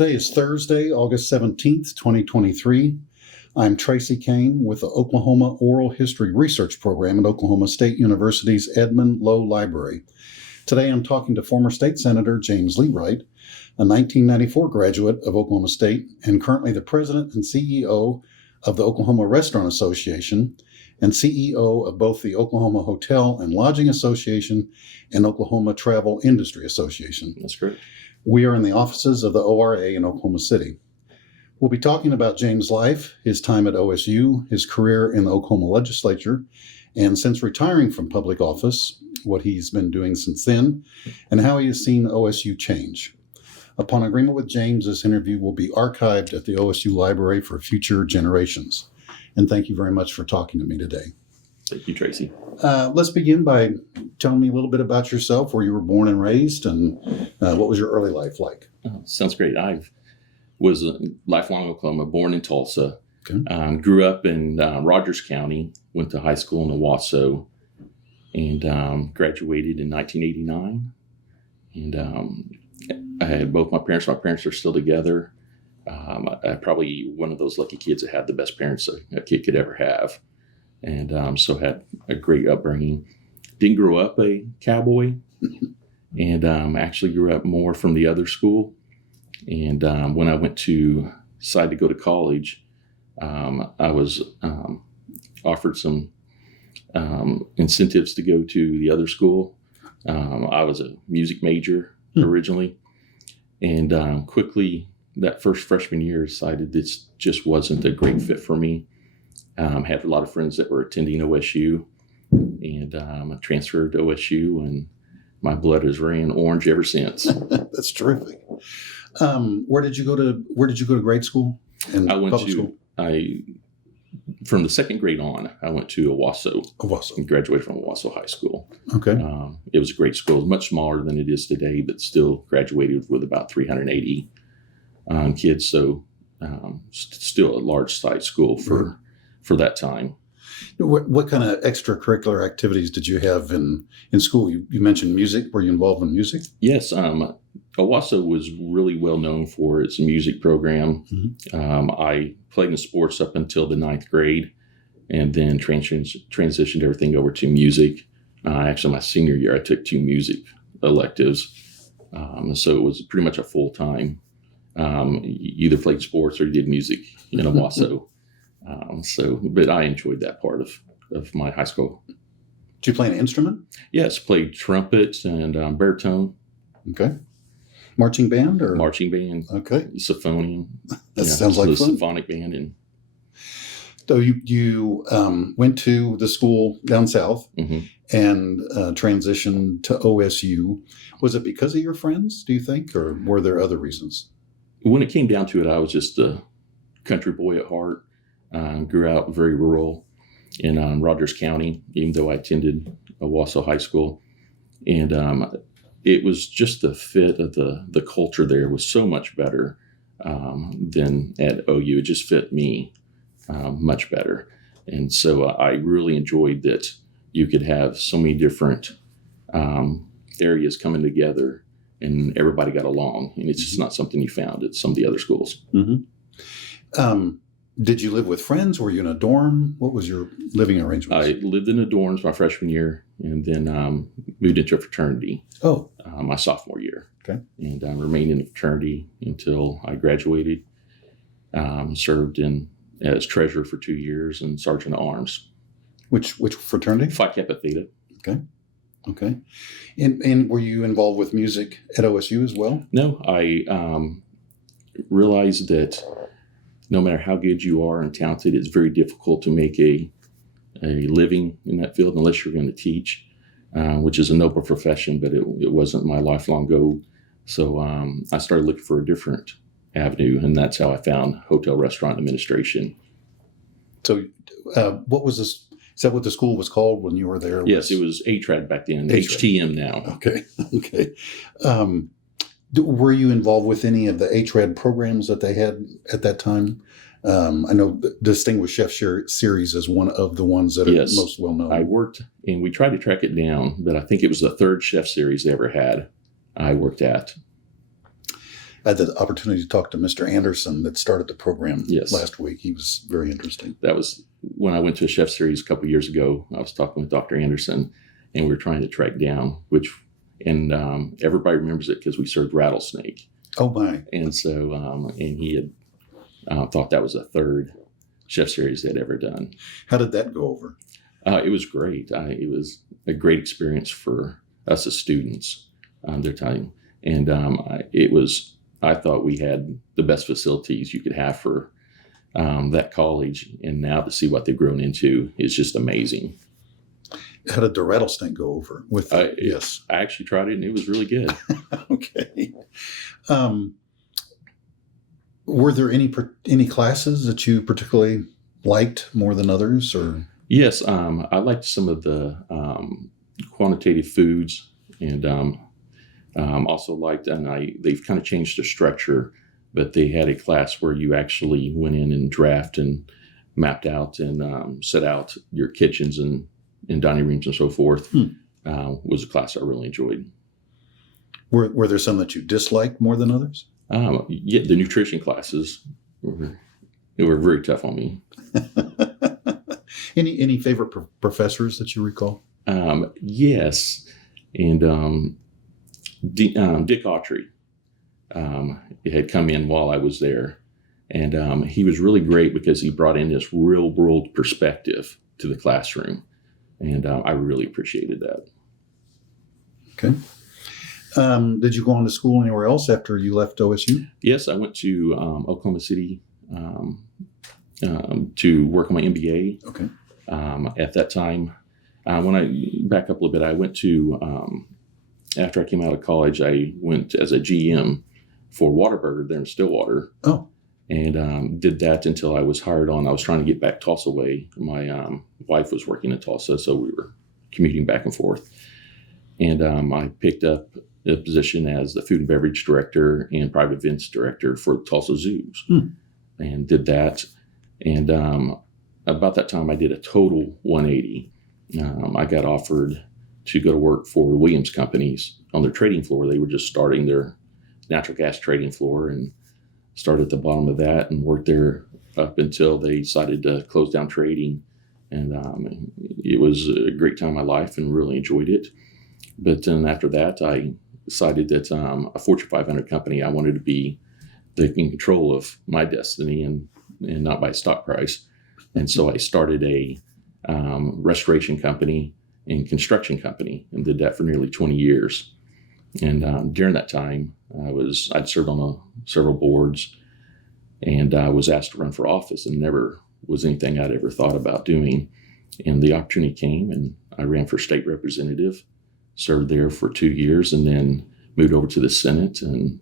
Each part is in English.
Today is Thursday, August 17th, 2023. I'm Tracy Caine with the Oklahoma Oral History Research Program at Oklahoma State University's Edmund Lowe Library. Today I'm talking to former State Senator James Leewright, a 1994 graduate of Oklahoma State and currently the president and CEO of the Oklahoma Restaurant Association and CEO of both the Oklahoma Hotel and Lodging Association and Oklahoma Travel Industry Association. That's great. We are in the offices of the ORA in Oklahoma City. We'll be talking about James' life, his time at OSU, his career in the Oklahoma Legislature, and since retiring from public office, what he's been doing since then, and how he has seen OSU change. Upon agreement with James, this interview will be archived at the OSU Library for future generations. And thank you very much for talking to me today. Thank you, Tracy. Let's begin by telling me a little bit about yourself, where you were born and raised, and what was your early life like? Oh, sounds great. I was a lifelong Oklahoma, born in Tulsa. Okay. Grew up in Rogers County, went to high school in Owasso, and graduated in 1989. And I had both my parents. My parents are still together. I'm probably one of those lucky kids that had the best parents a kid could ever have. And so had a great upbringing. Didn't grow up a cowboy, and actually grew up more from the other school. And when I decided to go to college, I was offered some incentives to go to the other school. I was a music major originally, and quickly that first freshman year decided this just wasn't a great fit for me. Had a lot of friends that were attending OSU, and I transferred to OSU, and my blood has ran orange ever since. That's terrific. Where did you go to grade school? I went to from the second grade on. I went to Owasso. And graduated from Owasso High School. Okay. It was a great school, much smaller than it is today, but still graduated with about 380 kids. So still a large size school for that time. What kind of extracurricular activities did you have in school? You mentioned music. Were you involved in music? Yes. Owasso was really well known for its music program. Mm-hmm. I played in sports up until the 9th grade, and then transitioned everything over to music. Actually, my senior year, I took 2 music electives. So it was pretty much a full-time. You either played sports or you did music in Owasso. But I enjoyed that part of my high school. Did you play an instrument? Yes, played trumpet and baritone. Okay. Marching band or? Marching band. Okay. Symphonium. That sounds like fun. Symphonic band. And so you went to the school down south, mm-hmm. and transitioned to OSU. Was it because of your friends, do you think, or were there other reasons? When it came down to it, I was just a country boy at heart. Grew out very rural in Rogers County, even though I attended Owasso High School. And it was just the fit of the culture there was so much better than at OU. It just fit me much better. And so I really enjoyed that you could have so many different areas coming together and everybody got along. And it's just not something you found at some of the other schools. Mm-hmm. Did you live with friends? Were you in a dorm? What was your living arrangement? I lived in the dorms my freshman year, and then moved into a fraternity. My sophomore year. Okay. And remained in the fraternity until I graduated. Served as treasurer for 2 years and sergeant at arms. Which fraternity? Phi Kappa Theta. Okay. And were you involved with music at OSU as well? No, I realized that no matter how good you are and talented, it's very difficult to make a living in that field unless you're going to teach, which is a noble profession, but it wasn't my lifelong goal. So I started looking for a different avenue, and that's how I found hotel restaurant administration. So what was this? Is that what the school was called when you were there? Yes, it was HRAD back then, HTM now. Okay. Were you involved with any of the HRAD programs that they had at that time? I know the Distinguished Chef Series is one of the ones that are most well known. I worked, and we tried to track it down, but I think it was the 3rd Chef Series they ever had I worked at. I had the opportunity to talk to Mr. Anderson that started the program Yes. last week. He was very interesting. That was when I went to a chef series a couple of years ago. I was talking with Dr. Anderson, and we were trying to track down and everybody remembers it because we served rattlesnake. Oh, my. And so, and he had thought that was the third chef series they'd ever done. How did that go over? It was great. It was a great experience for us as students, their time. And I thought we had the best facilities you could have for that college. And now to see what they've grown into is just amazing. How did the rattlesnake go over? Yes. I actually tried it and it was really good. Okay. Were there any classes that you particularly liked more than others, or? Yes, I liked some of the quantitative foods, and also liked, they've kind of changed the structure, but they had a class where you actually went in and draft and mapped out and set out your kitchens and dining rooms and so forth. Was a class I really enjoyed. Were there some that you disliked more than others? Yeah, the nutrition classes were very tough on me. Any favorite professors that you recall? Yes, and Dick Autry had come in while I was there, and he was really great because he brought in this real world perspective to the classroom, and I really appreciated that. Okay. Did you go on to school anywhere else after you left OSU? Yes, I went to Oklahoma City to work on my MBA. Okay. At that time, when I back up a little bit, I went to, after I came out of college, I went as a GM for Whataburger there in Stillwater. Oh. And did that until I was hired on. I was trying to get back Tulsa way. My wife was working in Tulsa, so we were commuting back and forth. And I picked up a position as the food and beverage director and private events director for Tulsa Zoos, and did that. And about that time, I did a total 180. I got offered to go to work for Williams Companies on their trading floor. They were just starting their natural gas trading floor, and started at the bottom of that and worked there up until they decided to close down trading. And it was a great time of my life and really enjoyed it. But then after that, I decided that a Fortune 500 company, I wanted to be in control of my destiny and not by stock price. And so I started a restoration company and construction company and did that for nearly 20 years. And during that time, I'd served on several boards, and I was asked to run for office, and never was anything I'd ever thought about doing. And the opportunity came, and I ran for state representative, served there for 2 years, and then moved over to the Senate and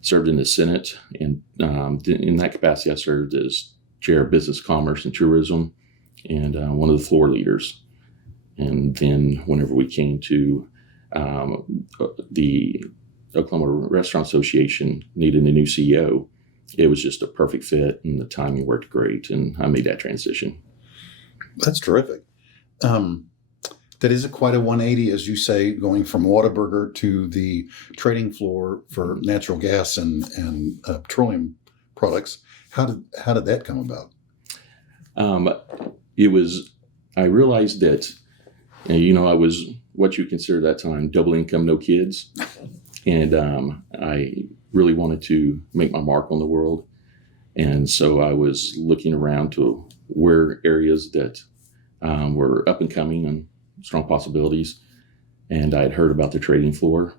served in the Senate. And in that capacity, I served as chair of business, commerce, and tourism, and one of the floor leaders. And then whenever we came to the Oklahoma Restaurant Association needed a new CEO, it was just a perfect fit, and the timing worked great, and I made that transition. That's terrific. That is quite a 180, as you say, going from Whataburger to the trading floor for natural gas and petroleum products. How did that come about? I realized that, I was what you consider that time double income, no kids. And I really wanted to make my mark on the world. And so I was looking around to where areas that were up and coming and strong possibilities. And I had heard about the trading floor.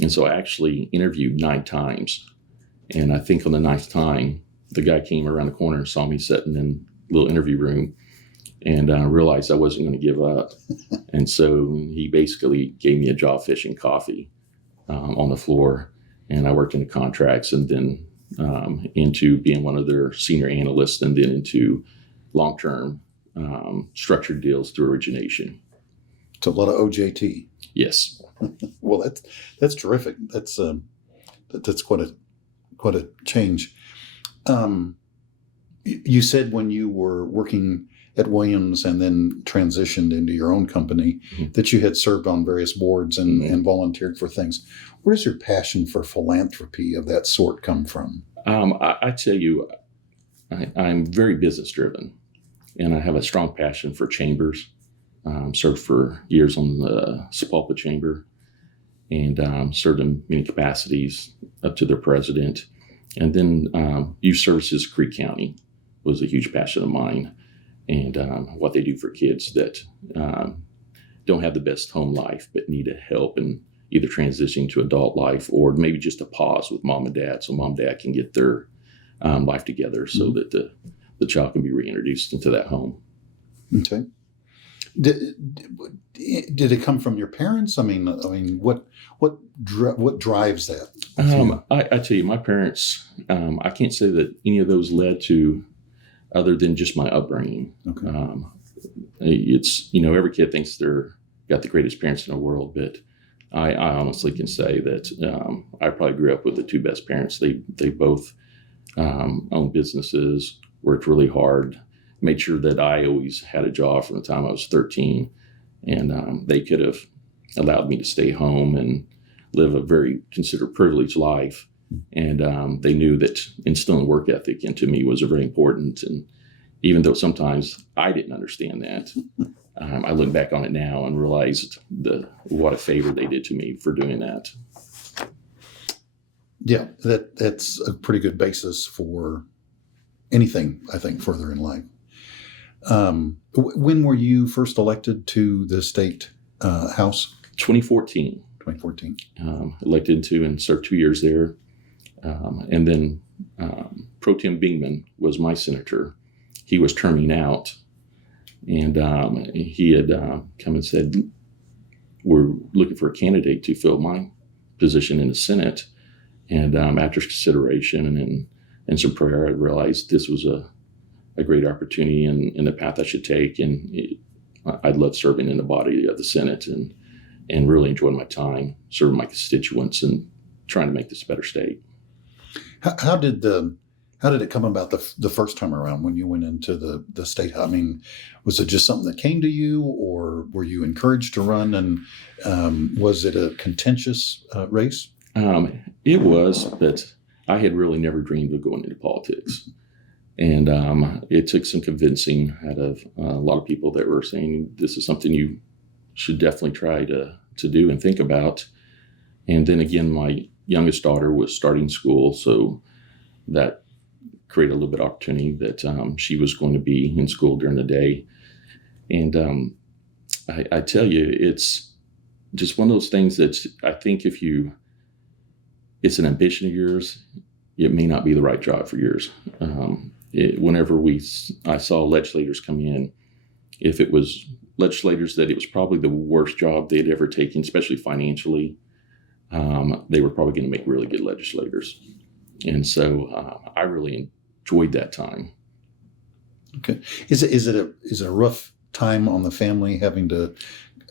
And so I actually interviewed 9 times. And I think on the 9th time, the guy came around the corner and saw me sitting in a little interview room, and realized I wasn't going to give up. And so he basically gave me a job fishing coffee on the floor. And I worked into contracts, and then into being one of their senior analysts, and then into long-term structured deals through origination. It's a lot of OJT. Yes. Well, that's terrific. That's quite a change. You said when you were working at Williams and then transitioned into your own company, Mm-hmm. that you had served on various boards and volunteered for things. Where does your passion for philanthropy of that sort come from? I tell you, I'm very business driven, and I have a strong passion for chambers. Served for years on the Sepulpa Chamber, and served in many capacities up to their president. And then youth services, Creek County, was a huge passion of mine, and what they do for kids that don't have the best home life but need help in either transitioning to adult life or maybe just a pause with mom and dad so mom and dad can get their life together so that the child can be reintroduced into that home. Okay. Did it come from your parents? I mean, what drives that? I tell you, my parents, I can't say that any of those led to other than just my upbringing. Okay. It's, every kid thinks they're got the greatest parents in the world, but I honestly can say that I probably grew up with the two best parents. They both owned businesses, worked really hard, made sure that I always had a job from the time I was 13, and they could have allowed me to stay home and live a very considered privileged life. And they knew that instilling work ethic into me was very important. And even though sometimes I didn't understand that, I look back on it now and realized what a favor they did to me for doing that. Yeah, that's a pretty good basis for anything, I think, further in life. When were you first elected to the state House? 2014. 2014. Elected to and served 2 years there. And then Pro Tem Bingman was my senator. He was terming out, and he had come and said, we're looking for a candidate to fill my position in the Senate. And after consideration and some prayer, I realized this was a great opportunity and a path I should take. And I love serving in the body of the Senate and really enjoyed my time serving my constituents and trying to make this a better state. How did it come about the first time around when you went into the state? I mean, was it just something that came to you, or were you encouraged to run? And was it a contentious race? It was, but I had really never dreamed of going into politics. And it took some convincing out of a lot of people that were saying, this is something you should definitely try to do and think about. And then again, my youngest daughter was starting school, so that created a little bit of opportunity that she was going to be in school during the day. And I tell you, it's just one of those things that I think it's an ambition of yours, it may not be the right job for yours. Whenever I saw legislators come in, if it was legislators that it was probably the worst job they'd ever taken, especially financially, they were probably going to make really good legislators. And so I really enjoyed that time. Okay. Is it a rough time on the family having to,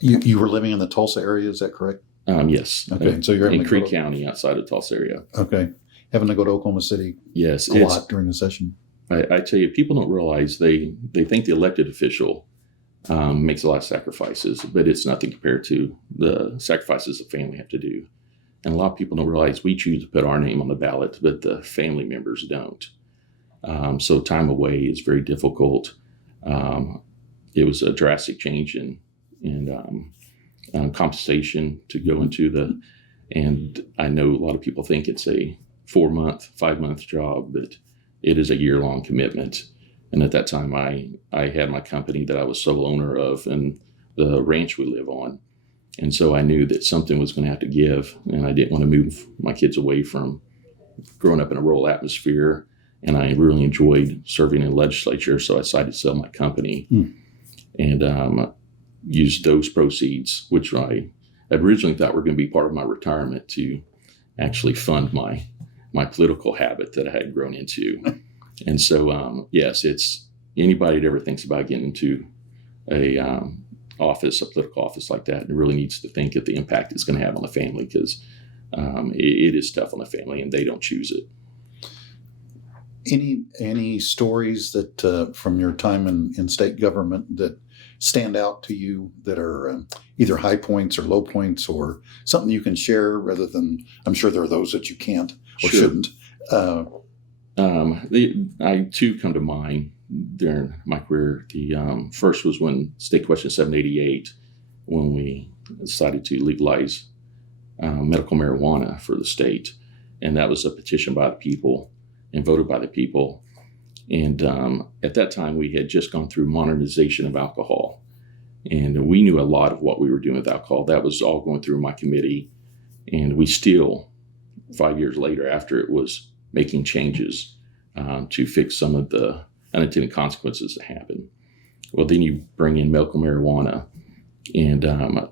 you were living in the Tulsa area, is that correct? Yes. Okay. So you're in Creek County outside of Tulsa area. Okay. Having to go to Oklahoma City. Yes. A lot during the session. I tell you, people don't realize they think the elected official makes a lot of sacrifices, but it's nothing compared to the sacrifices the family have to do. And a lot of people don't realize we choose to put our name on the ballot, but the family members don't. So time away is very difficult. It was a drastic change in compensation to go into and I know a lot of people think it's a 4-month, 5-month job, but it is a year-long commitment. And at that time, I had my company that I was sole owner of and the ranch we live on. And so I knew that something was going to have to give, and I didn't want to move my kids away from growing up in a rural atmosphere. And I really enjoyed serving in the legislature, so I decided to sell my company and used those proceeds, which I originally thought were going to be part of my retirement, to actually fund my political habit that I had grown into. And so, yes, it's anybody that ever thinks about getting into a political office like that, it really needs to think of the impact it's going to have on the family, because it is tough on the family and they don't choose it. Any stories that from your time in state government that stand out to you that are either high points or low points, or something you can share rather than, I'm sure there are those that you can't or Sure. shouldn't. I too come to mind during my career. The first was when State Question 788, when we decided to legalize medical marijuana for the state. And that was a petition by the people and voted by the people. And at that time, we had just gone through modernization of alcohol. And we knew a lot of what we were doing with alcohol. That was all going through my committee. And we still, 5 years later, after it was making changes to fix some of the unintended consequences that happened. Well, then you bring in medical marijuana. And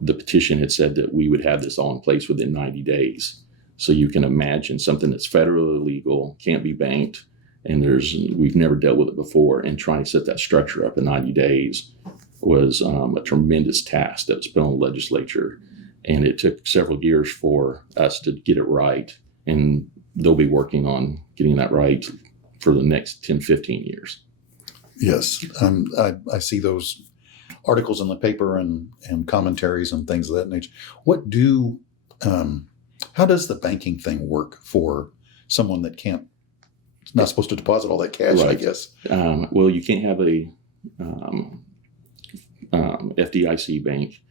the petition had said that we would have this all in place within 90 days. So you can imagine something that's federally illegal, can't be banked, and we've never dealt with it before. And trying to set that structure up in 90 days was a tremendous task that was put on the legislature. And it took several years for us to get it right. And they'll be working on getting that right for the next 10, 15 years. Yes. I see those articles in the paper and commentaries and things of that nature. How does the banking thing work for someone that not supposed to deposit all that cash, right. I guess? Well, you can't have a FDIC bank.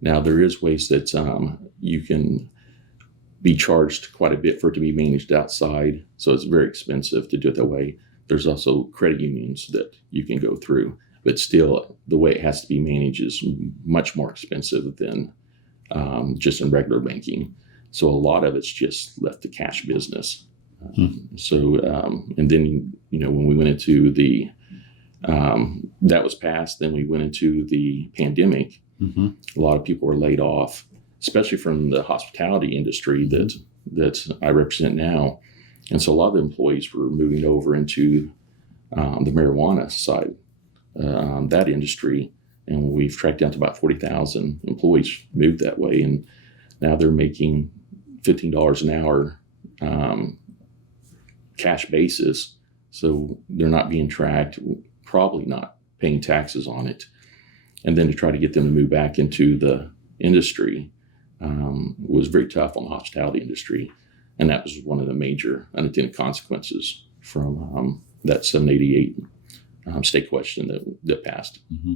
Now, there is ways that you can be charged quite a bit for it to be managed outside. So it's very expensive to do it that way. There's also credit unions that you can go through. But still, the way it has to be managed is much more expensive than just in regular banking. So a lot of it's just left to cash business. And then, when we went into that was passed, then we went into the pandemic. Mm-hmm. A lot of people were laid off, especially from the hospitality industry that I represent now. And so a lot of the employees were moving over into the marijuana side, that industry. And we've tracked down to about 40,000 employees moved that way. And now they're making $15 an hour cash basis. So they're not being tracked, probably not paying taxes on it. And then to try to get them to move back into the industry was very tough on the hospitality industry. And that was one of the major unintended consequences from that 788 state question that passed. Mm-hmm.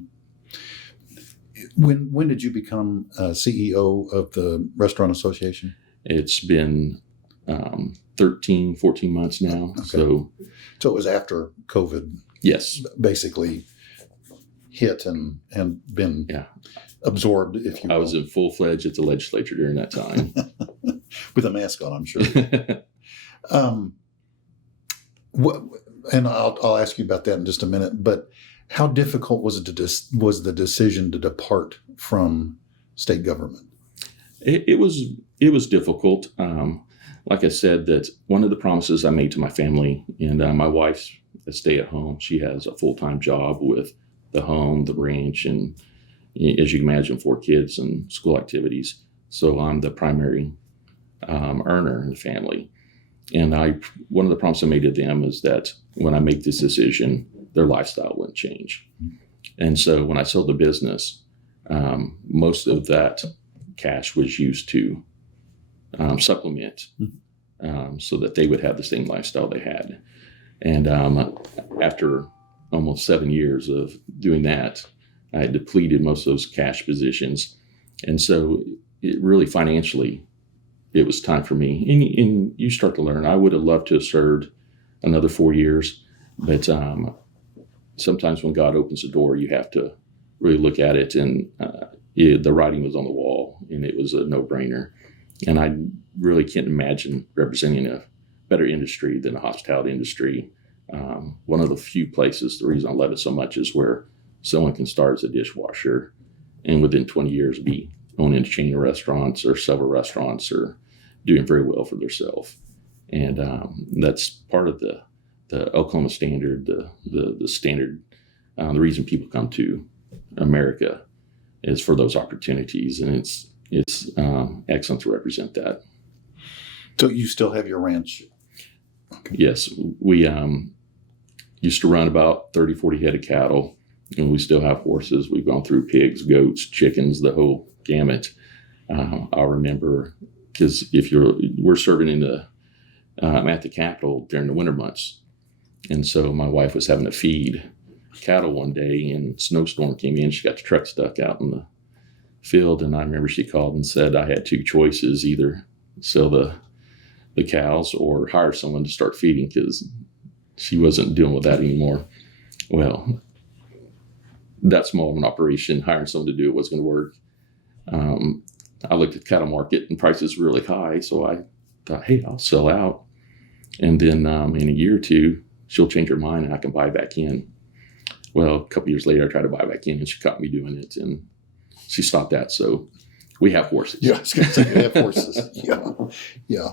When did you become CEO of the Restaurant Association? It's been 13, 14 months now. Okay. So it was after COVID. Yes. Basically hit and been absorbed, if you will. I was in full-fledged at the legislature during that time. With a mask on, I'm sure. And I'll ask you about that in just a minute, but how difficult was the decision to depart from state government? It was difficult. Like I said, that one of the promises I made to my family, and my wife's a stay-at-home. She has a full-time job with the home, the ranch, and as you can imagine, 4 kids and school activities. So I'm the primary earner in the family. And one of the promises I made to them is that when I make this decision, their lifestyle wouldn't change. And so when I sold the business, most of that cash was used to supplement so that they would have the same lifestyle they had. And after almost 7 years of doing that, I had depleted most of those cash positions. And so it really financially, it was time for me. And you start to learn. I would have loved to have served another 4 years, but sometimes when God opens the door, you have to really look at it. And the writing was on the wall, and it was a no-brainer. And I really can't imagine representing a better industry than the hospitality industry. One of the few places, the reason I love it so much is where someone can start as a dishwasher and within 20 years be owning a chain of restaurants or several restaurants or doing very well for themselves. And that's part of the Oklahoma standard, the standard. The reason people come to America is for those opportunities, and it's excellent to represent that. So you still have your ranch? Okay. Yes, we used to run about 30, 40 head of cattle, and we still have horses. We've gone through pigs, goats, chickens, the whole gamut. I remember, because we're serving at the Capitol during the winter months. And so my wife was having to feed cattle one day, and snowstorm came in. She got the truck stuck out in the field. And I remember she called and said I had two choices: either sell the cows or hire someone to start feeding, because she wasn't dealing with that anymore. Well, that small of an operation, hiring someone to do it wasn't going to work. I looked at the cattle market and prices were really high. So I thought, hey, I'll sell out. And then in a year or two, she'll change her mind and I can buy back in. Well, a couple years later, I tried to buy back in and she caught me doing it, and she stopped that. So we have horses. Yeah, I was going to say we have horses. Yeah.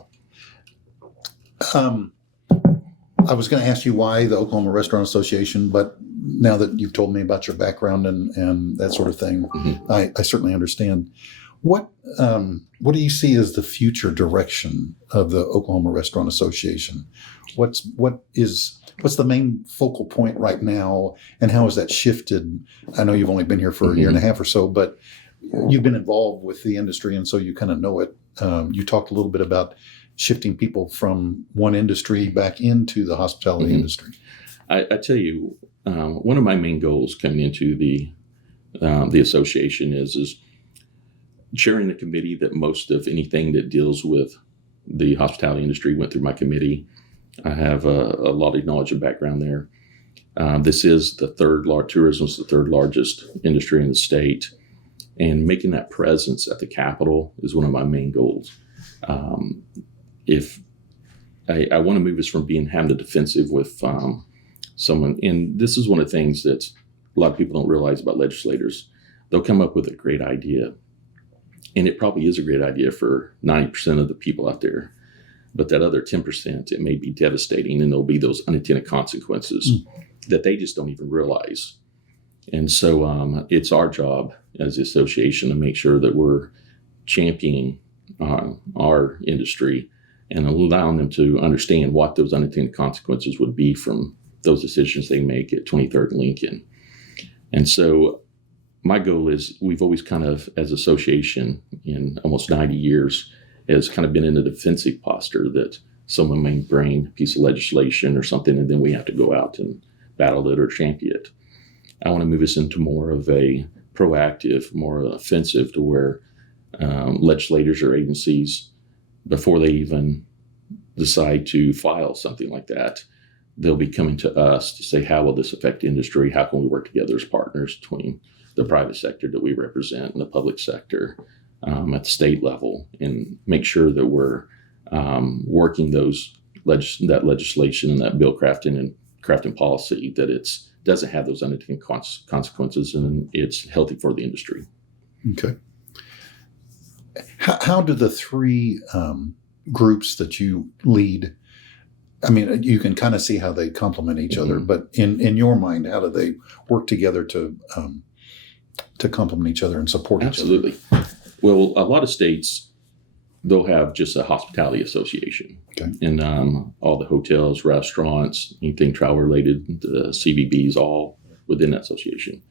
I was going to ask you why the Oklahoma Restaurant Association, but now that you've told me about your background and that sort of thing, Mm-hmm. I certainly understand. What do you see as the future direction of the Oklahoma Restaurant Association? What's the main focal point right now, and how has that shifted? I know you've only been here for a year and a half or so, but you've been involved with the industry, and so you kind of know it. You talked a little bit about shifting people from one industry back into the hospitality industry. I tell you, one of my main goals coming into the association is chairing the committee that most of anything that deals with the hospitality industry went through my committee. I have a lot of knowledge and background there. This is tourism is the third largest industry in the state, and making that presence at the Capitol is one of my main goals. If I want to move us from having the defensive with someone, and this is one of the things that a lot of people don't realize about legislators. They'll come up with a great idea, and it probably is a great idea for 90% of the people out there. But that other 10%, it may be devastating, and there'll be those unintended consequences that they just don't even realize. And so it's our job as the association to make sure that we're championing our industry and allowing them to understand what those unintended consequences would be from those decisions they make at 23rd and Lincoln. And so my goal is, we've always kind of, as association in almost 90 years, has kind of been in a defensive posture that someone may bring a piece of legislation or something, and then we have to go out and battle it or champion it. I want to move us into more of a proactive, more offensive, to where legislators or agencies, before they even decide to file something like that, they'll be coming to us to say, how will this affect industry? How can we work together as partners between the private sector that we represent and the public sector at the state level, and make sure that we're working that legislation and that bill crafting policy, that it doesn't have those unintended consequences, and it's healthy for the industry. Okay. How do the three groups that you lead, I mean, you can kind of see how they complement each other, but in your mind, how do they work together to complement each other and support each other? Absolutely. Well, a lot of states, they'll have just a hospitality association. Okay. And all the hotels, restaurants, anything travel-related, the CVBs, all within that association.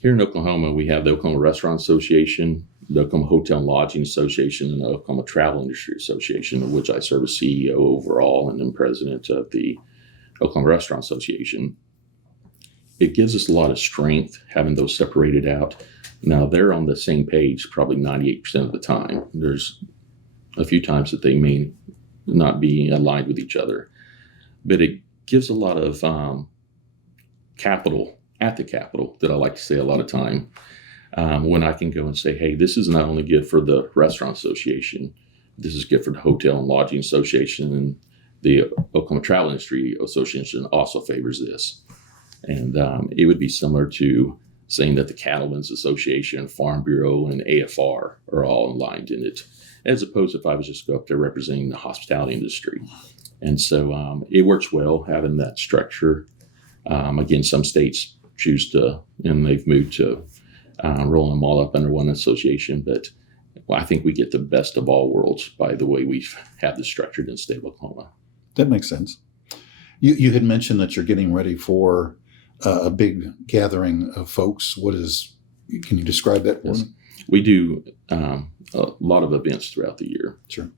Here in Oklahoma, we have the Oklahoma Restaurant Association, the Oklahoma Hotel and Lodging Association, and the Oklahoma Travel Industry Association, of which I serve as CEO overall and am president of the Oklahoma Restaurant Association. It gives us a lot of strength having those separated out. Now, they're on the same page probably 98% of the time. There's a few times that they may not be aligned with each other, but it gives a lot of capital at the Capitol, that I like to say a lot of time, when I can go and say, hey, this is not only good for the Restaurant Association, this is good for the Hotel and Lodging Association, and the Oklahoma Travel Industry Association also favors this. And it would be similar to saying that the Cattlemen's Association, Farm Bureau, and AFR are all aligned in it, as opposed if I was just go up there representing the hospitality industry. And so it works well having that structure. Again, some states choose to, and they've moved to rolling them all up under one association. But I think we get the best of all worlds by the way we have this structured in the state of Oklahoma. That makes sense. You had mentioned that you're getting ready for a big gathering of folks. Can you describe that for me? We do a lot of events throughout the year. Sure.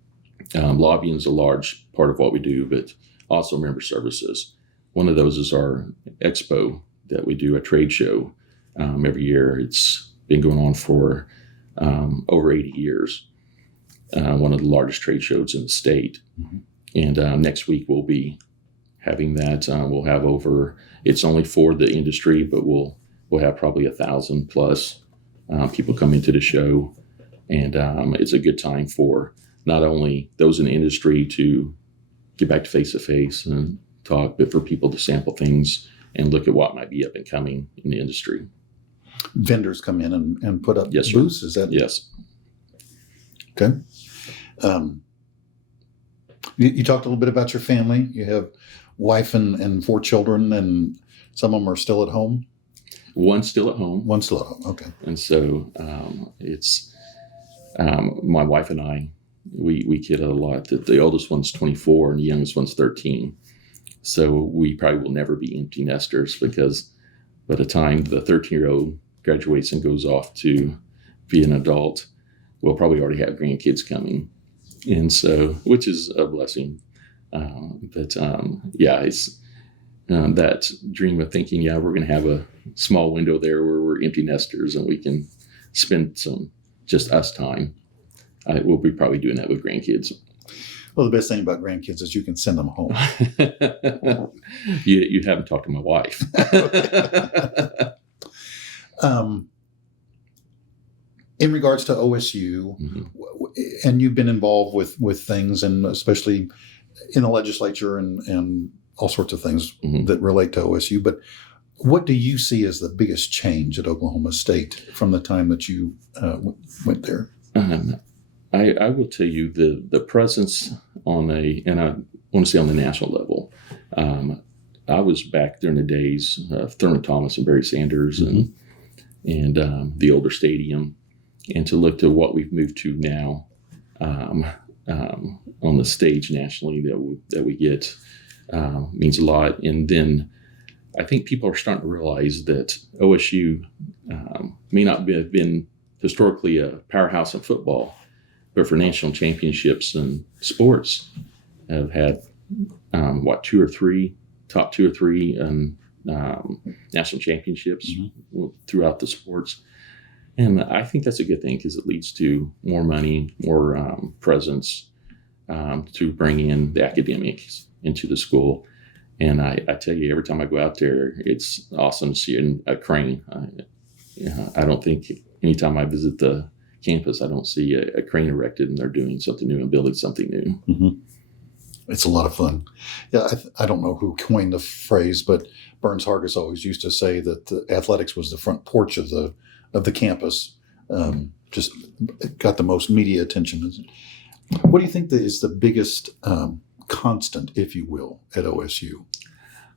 Lobbying is a large part of what we do, but also member services. One of those is our expo that we do, a trade show every year. It's been going on for over 80 years. One of the largest trade shows in the state. Mm-hmm. And next week we'll be having that. We'll have it's only for the industry, but we'll have probably 1,000 plus people come into the show. And it's a good time for not only those in the industry to get back to face and talk, but for people to sample things and look at what might be up and coming in the industry. Vendors come in and put up yes, booths, sir. Is that? Yes. Okay. You talked a little bit about your family. You have wife and 4 children, and some of them are still at home? One's still at home. One's still at home, okay. And so it's my wife and I, we kid a lot that the oldest one's 24 and the youngest one's 13. So we probably will never be empty nesters, because by the time the 13-year-old graduates and goes off to be an adult, we'll probably already have grandkids coming. And so, which is a blessing. It's that dream of thinking, we're going to have a small window there where we're empty nesters and we can spend some just us time. We'll be probably doing that with grandkids. Well, the best thing about grandkids is you can send them home. You haven't talked to my wife. In regards to OSU, mm-hmm. and you've been involved with things, and especially in the legislature and all sorts of things mm-hmm. that relate to OSU, but what do you see as the biggest change at Oklahoma State from the time that you went there? I will tell you the presence and I want to say on the national level. I was back during the days of Thurman Thomas and Barry Sanders mm-hmm. and the older stadium, and to look to what we've moved to now on the stage nationally that we get means a lot. And then I think people are starting to realize that OSU may not have been historically a powerhouse in football, but for national championships and sports have had top 2 or 3 national championships mm-hmm. throughout the sports. And I think that's a good thing, because it leads to more money, more presence to bring in the academics into the school. And I tell you, every time I go out there, it's awesome to see a crane. I don't think anytime I visit the campus, I don't see a crane erected and they're doing something new and building something new. Mm-hmm. It's a lot of fun. Yeah, I don't know who coined the phrase, but Burns Hargis always used to say that the athletics was the front porch of the campus. Just got the most media attention. What do you think is the biggest constant, if you will, at OSU?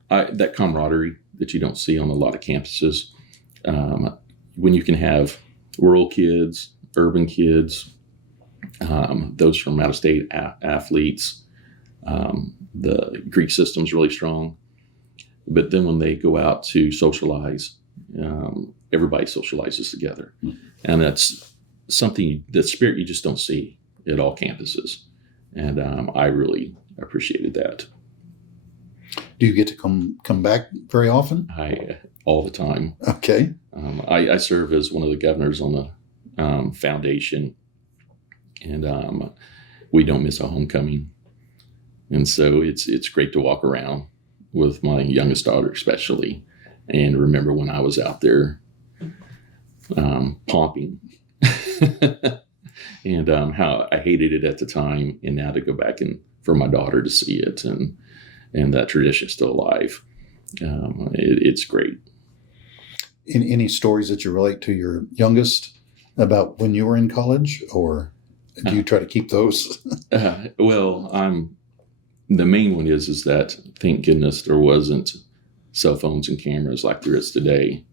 That camaraderie that you don't see on a lot of campuses. When you can have rural kids, urban kids, those from out-of-state athletes, the Greek system's really strong. But then when they go out to socialize, everybody socializes together. Mm-hmm. And that's something, that spirit you just don't see at all campuses. And I really appreciated that. Do you get to come back very often? All the time. Okay. I serve as one of the governors on the foundation, and we don't miss a homecoming. And so it's great to walk around with my youngest daughter, especially, and remember when I was out there pomping and how I hated it at the time, and now to go back and for my daughter to see it and that tradition is still alive. It's great. Any stories that you relate to your youngest about when you were in college, or do you try to keep those? Well, the main one is that thank goodness there wasn't cell phones and cameras like there is today.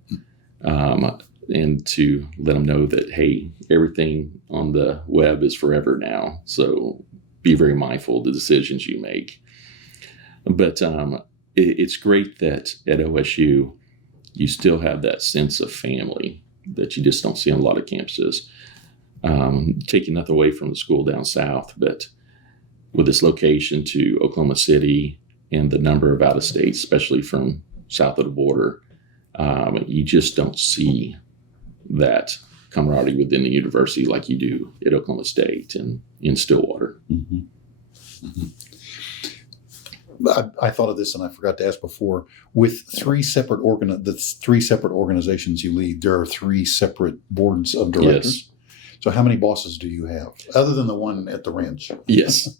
And to let them know that, hey, everything on the web is forever now. So be very mindful of the decisions you make. But it's great that at OSU you still have that sense of family that you just don't see on a lot of campuses. Taking nothing away from the school down south, but with its location to Oklahoma City and the number of out of states, especially from south of the border, you just don't see that camaraderie within the university like you do at Oklahoma State and in Stillwater. Mm-hmm. Mm-hmm. I thought of this and I forgot to ask before. With the three separate organizations you lead, there are three separate boards of directors. Yes. So how many bosses do you have, other than the one at the ranch? Yes.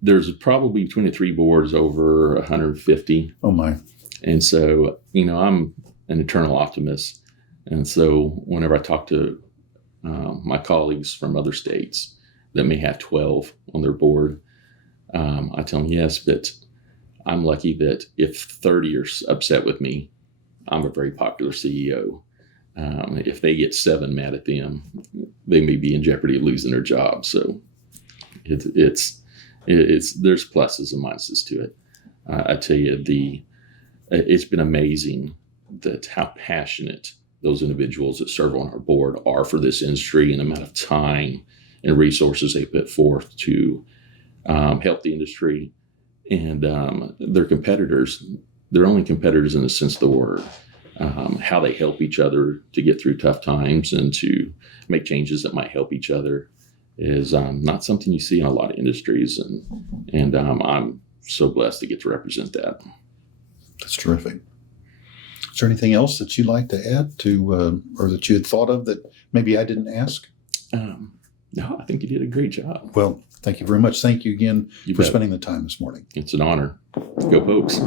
There's probably between the three boards over 150. Oh, my. And so, I'm an eternal optimist. And so whenever I talk to my colleagues from other states that may have 12 on their board, I tell them, yes, but I'm lucky that if 30 are upset with me, I'm a very popular CEO. If they get 7 mad at them, they may be in jeopardy of losing their job. So there's pluses and minuses to it. I tell you, it's been amazing that how passionate those individuals that serve on our board are for this industry and the amount of time and resources they put forth to help the industry. And their competitors, they're only competitors in the sense of the word. How they help each other to get through tough times and to make changes that might help each other is not something you see in a lot of industries. And I'm so blessed to get to represent that. That's terrific. Is there anything else that you'd like to add to, or that you had thought of that maybe I didn't ask? No, I think you did a great job. Well, thank you very much. Thank you again for spending the time this morning. It's an honor. Go Pokes.